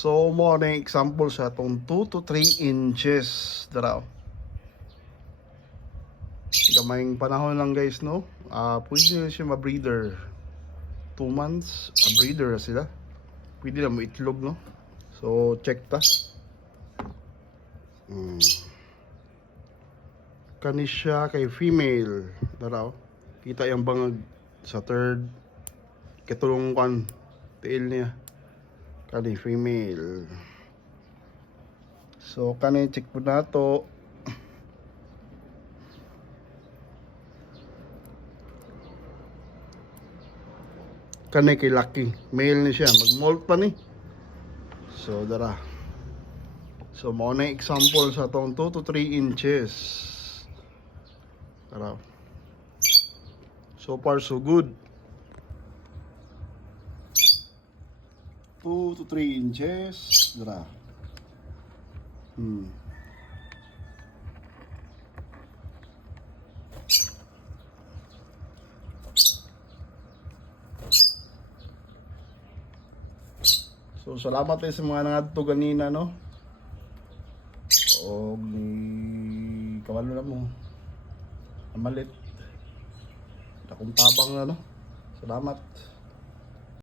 So mo na example sa atong 2 to 3 inches daraw. Gamayng panahon lang guys, no? Pwede na siya ma-breeder. 2 months, a breeder na sila. Pwede na mo itlog, no? So check ta. Kani siya kay female daraw. Kita yung bangag sa third katulong kan tail niya. Kani female. So kani check po nato. Kani kay Lucky, male ni siya, mag-molt pa ni. So dara. So mo na example sa tong 2 to 3 inches. Dara. So far so good. 2 to 3 inches. Dara. So salamat tayo sa mga nangadto ganina, no? O ni kawalo na mo. Amalit. Akong tabang na, no? Salamat.